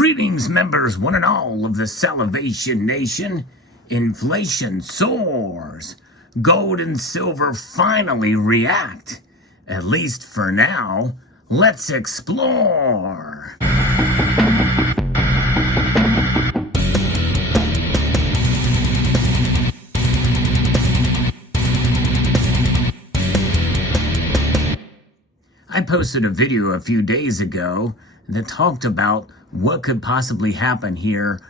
Greetings, members, one and all of the Salivation Nation. Inflation soars. Gold and silver finally react. At least for now. Let's explore. I posted a video a few days ago that talked about what could possibly happen here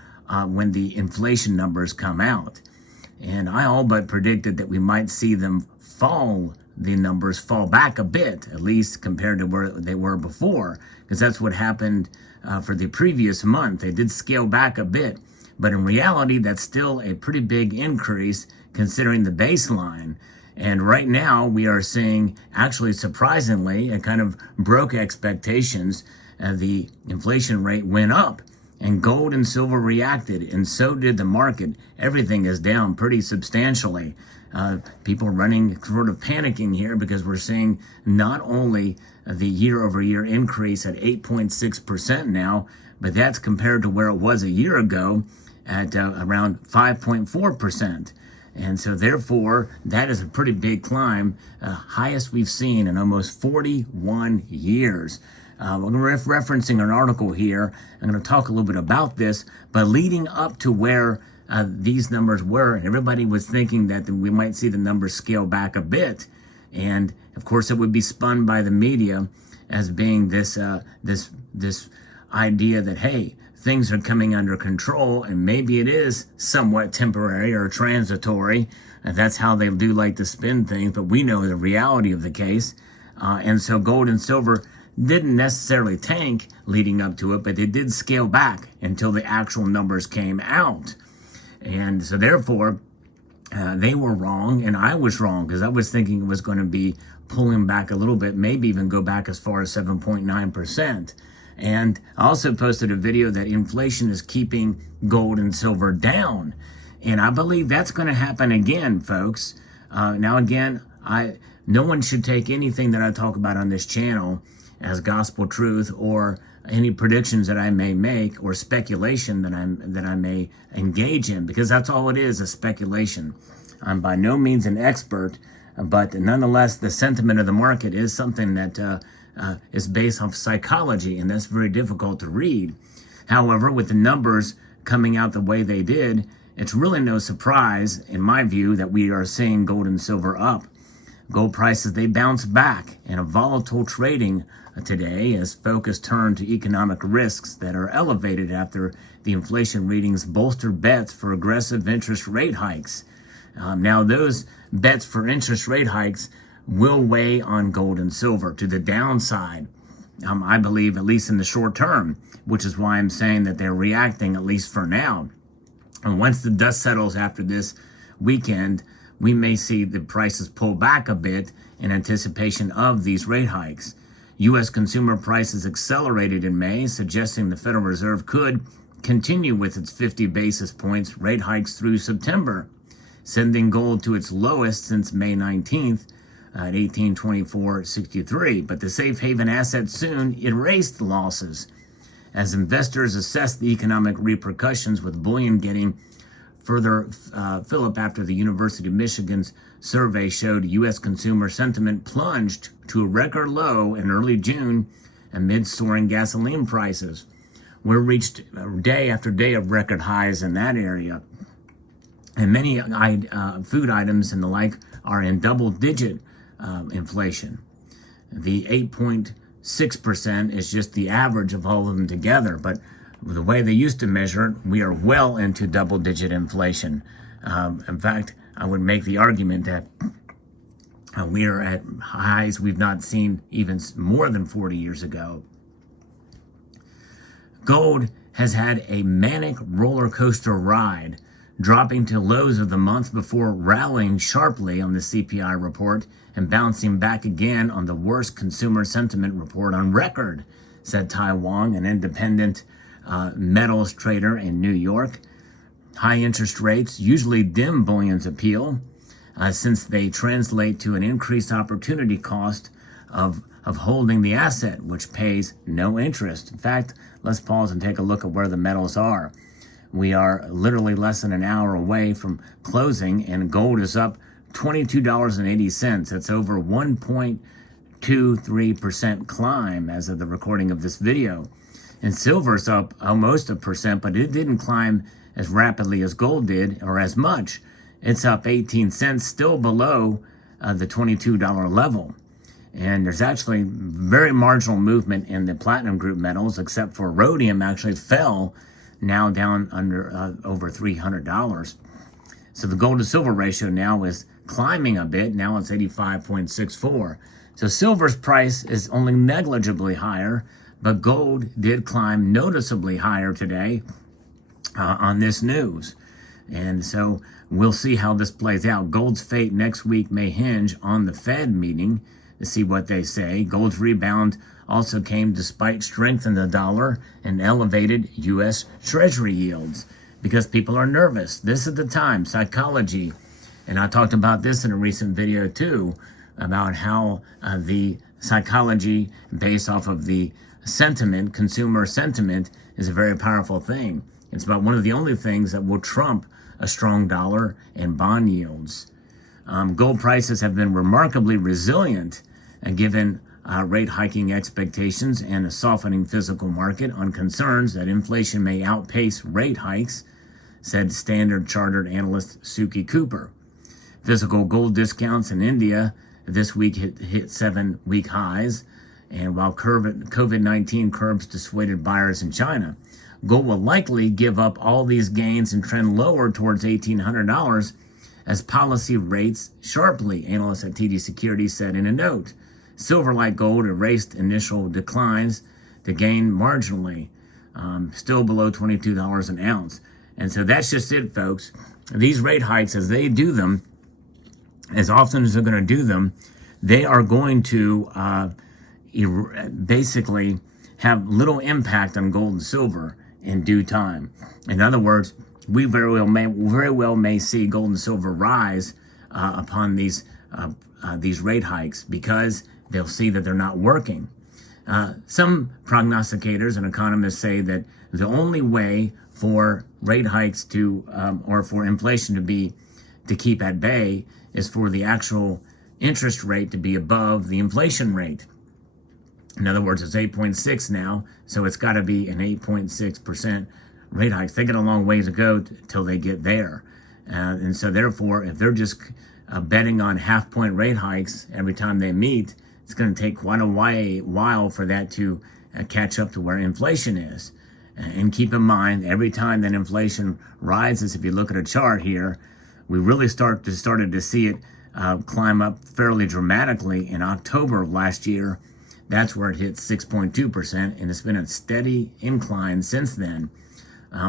when the inflation numbers come out. And I all but predicted that we might see them the numbers fall back a bit, at least compared to where they were before, because that's what happened for the previous month. They did scale back a bit, but in reality, that's still a pretty big increase considering the baseline. And right now, we are seeing, actually surprisingly, it kind of broke expectations. The inflation rate went up, and gold and silver reacted, and so did the market. Everything is down pretty substantially. People running, sort of panicking here, because we're seeing not only the year-over-year increase at 8.6% now, but that's compared to where it was a year ago at around 5.4%. And so therefore, that is a pretty big climb, highest we've seen in almost 41 years. I'm referencing an article here. I'm going to talk a little bit about this, but leading up to where these numbers were, everybody was thinking that we might see the numbers scale back a bit. And of course, it would be spun by the media as being this idea that, hey, things are coming under control, and maybe it is somewhat temporary or transitory. And that's how they do like to spin things, but we know the reality of the case. And so gold and silver didn't necessarily tank leading up to it, but they did scale back until the actual numbers came out. And so therefore, they were wrong, and I was wrong, because I was thinking it was going to be pulling back a little bit, maybe even go back as far as 7.9%. And I also posted a video that inflation is keeping gold and silver down. And I believe that's going to happen again, folks. Now, again, no one should take anything that I talk about on this channel as gospel truth, or any predictions that I may make, or speculation that I may engage in, because that's all it is, a speculation. I'm by no means an expert, but nonetheless, the sentiment of the market is something that is based off psychology, and that's very difficult to read. However, with the numbers coming out the way they did, it's really no surprise, in my view, that we are seeing gold and silver up. Gold prices, they bounce back in a volatile trading today as focus turned to economic risks that are elevated after the inflation readings bolster bets for aggressive interest rate hikes. Now, those bets for interest rate hikes will weigh on gold and silver to the downside, I believe, at least in the short term, which is why I'm saying that they're reacting, at least for now. And once the dust settles after this weekend, we may see the prices pull back a bit in anticipation of these rate hikes. U.S. consumer prices accelerated in May, suggesting the Federal Reserve could continue with its 50 basis points rate hikes through September, sending gold to its lowest since May 19th at 1824.63. But the safe haven asset soon erased the losses as investors assessed the economic repercussions, with bullion getting further fill up after the University of Michigan's survey showed U.S. consumer sentiment plunged to a record low in early June amid soaring gasoline prices. We reached day after day of record highs in that area. And many food items and the like are in double-digit inflation. The 8.6% is just the average of all of them together, but the way they used to measure it, we are well into double-digit inflation. In fact, I would make the argument that we are at highs we've not seen even more than 40 years ago. Gold has had a manic roller coaster ride, dropping to lows of the month before rallying sharply on the CPI report and bouncing back again on the worst consumer sentiment report on record, said Tai Wong, an independent metals trader in New York. High interest rates usually dim bullion's appeal, since they translate to an increased opportunity cost of holding the asset, which pays no interest. In fact, let's pause and take a look at where the metals are. We are literally less than an hour away from closing, and gold is up $22.80. That's over 1.23% climb as of the recording of this video. And silver's up almost 1%, but it didn't climb as rapidly as gold did, or as much. It's up 18 cents, still below the $22 level. And there's actually very marginal movement in the platinum group metals, except for rhodium actually fell, now down under over $300. So the gold to silver ratio now is climbing a bit. Now it's 85.64. So silver's price is only negligibly higher, but gold did climb noticeably higher today on this news. And so we'll see how this plays out. Gold's fate next week may hinge on the Fed meeting to see what they say. Gold's rebound also came despite strength in the dollar and elevated U.S. Treasury yields because people are nervous. This is the time, psychology. And I talked about this in a recent video too, about how the psychology based off of the sentiment, consumer sentiment, is a very powerful thing. It's about one of the only things that will trump a strong dollar and bond yields. Gold prices have been remarkably resilient given rate hiking expectations and a softening physical market on concerns that inflation may outpace rate hikes, said Standard Chartered analyst Suki Cooper. Physical gold discounts in India this week hit 7-week highs, and while COVID-19 curbs dissuaded buyers in China, gold will likely give up all these gains and trend lower towards $1,800 as policy rates sharply, analysts at TD Securities said in a note. Silver, like gold, erased initial declines to gain marginally, still below $22 an ounce. And so that's just it, folks. These rate hikes, as they do them, as often as they're going to do them, they are going to basically have little impact on gold and silver in due time. In other words, we very well may see gold and silver rise upon these rate hikes because they'll see that they're not working. Some prognosticators and economists say that the only way for rate hikes to or for inflation to keep at bay is for the actual interest rate to be above the inflation rate. In other words, it's 8.6 now, so it's got to be an 8.6% rate hike. They got a long way to go till they get there. And so therefore, if they're just betting on half-point rate hikes every time they meet, it's going to take quite a while for that to catch up to where inflation is. And keep in mind, every time that inflation rises, if you look at a chart here, we really started to see it climb up fairly dramatically in October of last year. That's where it hit 6.2%, and it's been a steady incline since then,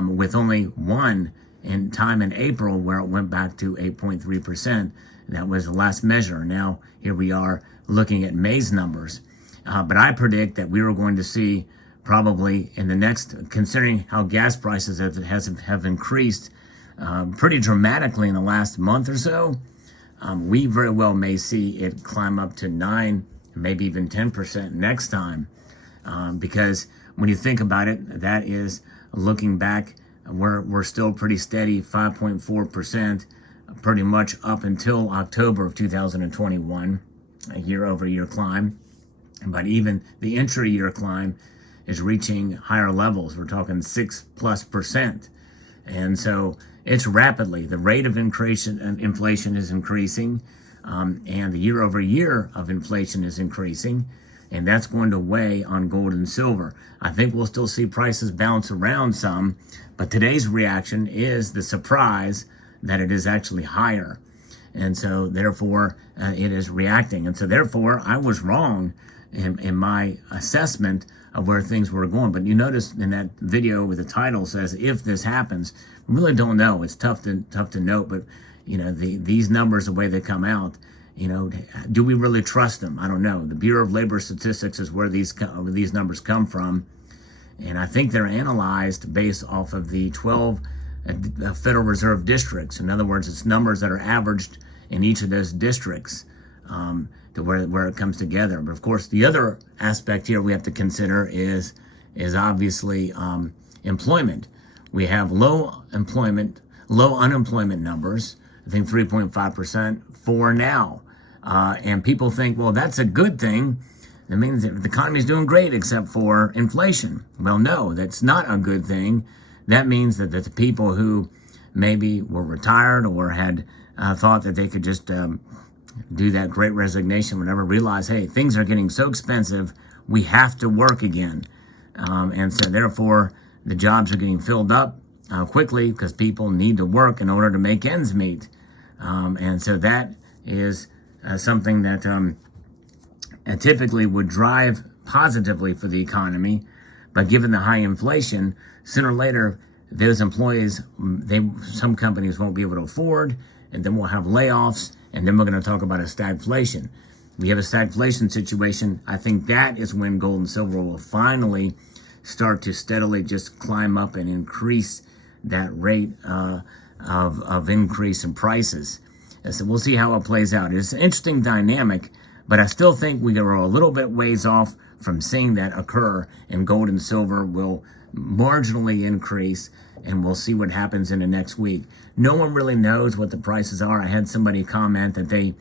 with only one time in April where it went back to 8.3%. That was the last measure. Now, here we are looking at May's numbers. But I predict that we are going to see probably in the next, considering how gas prices have increased pretty dramatically in the last month or so, we very well may see it climb up to 9, maybe even 10% next time. Because when you think about it, that is looking back, we're still pretty steady, 5.4%, pretty much up until October of 2021, a year-over-year climb. But even the intra-year climb is reaching higher levels. We're talking 6+%. And so it's rapidly, the rate of inflation is increasing, and the year-over-year of inflation is increasing, and that's going to weigh on gold and silver. I think we'll still see prices bounce around some, but today's reaction is the surprise that it is actually higher. And so therefore it is reacting. And so therefore I was wrong in my assessment of where things were going. But you notice in that video with the title says, if this happens, we really don't know. It's tough to note, but you know, these numbers, the way they come out, you know, do we really trust them? I don't know. The Bureau of Labor Statistics is where these numbers come from. And I think they're analyzed based off of the 12 Federal Reserve districts. In other words, it's numbers that are averaged in each of those districts to where it comes together. But of course, the other aspect here we have to consider is is obviously employment. We have low unemployment numbers. I think 3.5% for now. And people think, well, that's a good thing. That means that the economy is doing great except for inflation. Well, no, that's not a good thing. That means that the people who maybe were retired or had thought that they could just do that great resignation, whenever realize, hey, things are getting so expensive, we have to work again. And so therefore, the jobs are getting filled up quickly because people need to work in order to make ends meet. And so that is something that typically would drive positively for the economy. But given the high inflation, sooner or later, those employees, some companies won't be able to afford, and then we'll have layoffs, and then we're going to talk about a stagflation. We have a stagflation situation. I think that is when gold and silver will finally start to steadily just climb up and increase that rate of increase in prices. And so we'll see how it plays out. It's an interesting dynamic, but I still think we are a little bit ways off from seeing that occur, and gold and silver will marginally increase, and we'll see what happens in the next week. No one really knows what the prices are. I had somebody comment that they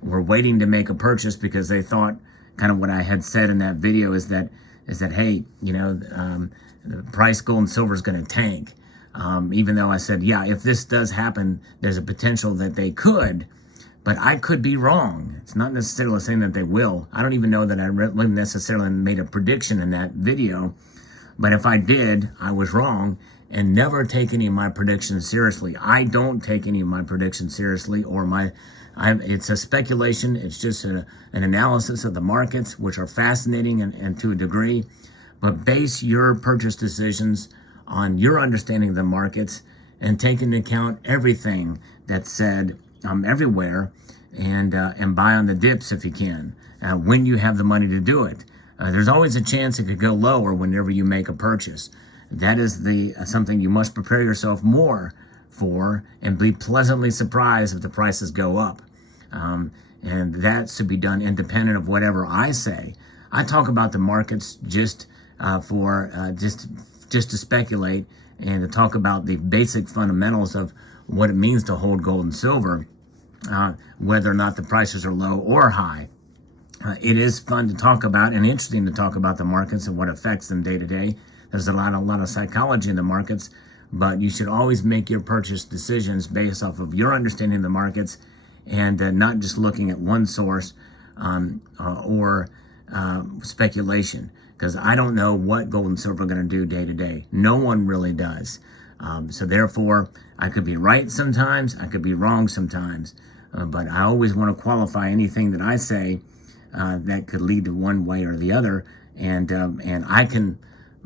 were waiting to make a purchase because they thought, kind of what I had said in that video is that hey, the price gold and silver is going to tank. Even though I said, yeah, if this does happen, there's a potential that they could, but I could be wrong. It's not necessarily saying that they will. I don't even know that I really necessarily made a prediction in that video, but if I did, I was wrong. And never take any of my predictions seriously. I don't take any of my predictions seriously, it's a speculation. It's just an analysis of the markets, which are fascinating and to a degree, but base your purchase decisions on your understanding of the markets and take into account everything that's said everywhere, and buy on the dips if you can, when you have the money to do it. There's always a chance it could go lower whenever you make a purchase. That is something you must prepare yourself more for, and be pleasantly surprised if the prices go up. And that's to be done independent of whatever I say. I talk about the markets just to speculate and to talk about the basic fundamentals of what it means to hold gold and silver, whether or not the prices are low or high. It is fun to talk about and interesting to talk about the markets and what affects them day to day. There's a lot of psychology in the markets, but you should always make your purchase decisions based off of your understanding of the markets, and not just looking at one source or speculation, because I don't know what gold and silver are going to do day to day. No one really does. So therefore, I could be right sometimes, I could be wrong sometimes, but I always want to qualify anything that I say that could lead to one way or the other, and I can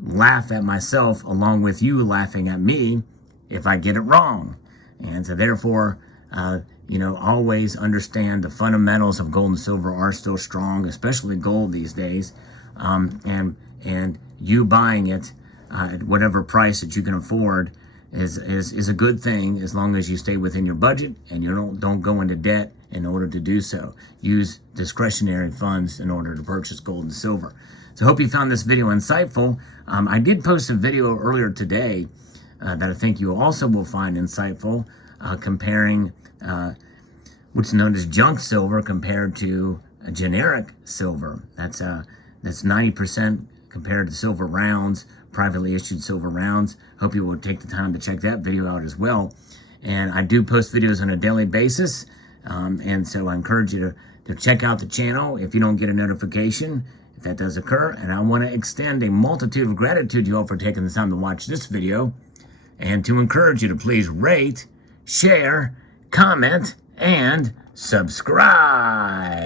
laugh at myself along with you laughing at me if I get it wrong. And so therefore, always understand the fundamentals of gold and silver are still strong, especially gold these days. And you buying it at whatever price that you can afford is a good thing, as long as you stay within your budget and you don't go into debt in order to do so. Use discretionary funds in order to purchase gold and silver. So I hope you found this video insightful. I did post a video earlier today that I think you also will find insightful, comparing what's known as junk silver compared to a generic silver. That's 90% compared to silver rounds, privately issued silver rounds. Hope you will take the time to check that video out as well. And I do post videos on a daily basis, and so I encourage you to check out the channel if you don't get a notification, if that does occur. And I want to extend a multitude of gratitude to you all for taking the time to watch this video, and to encourage you to please rate, share, comment, and subscribe.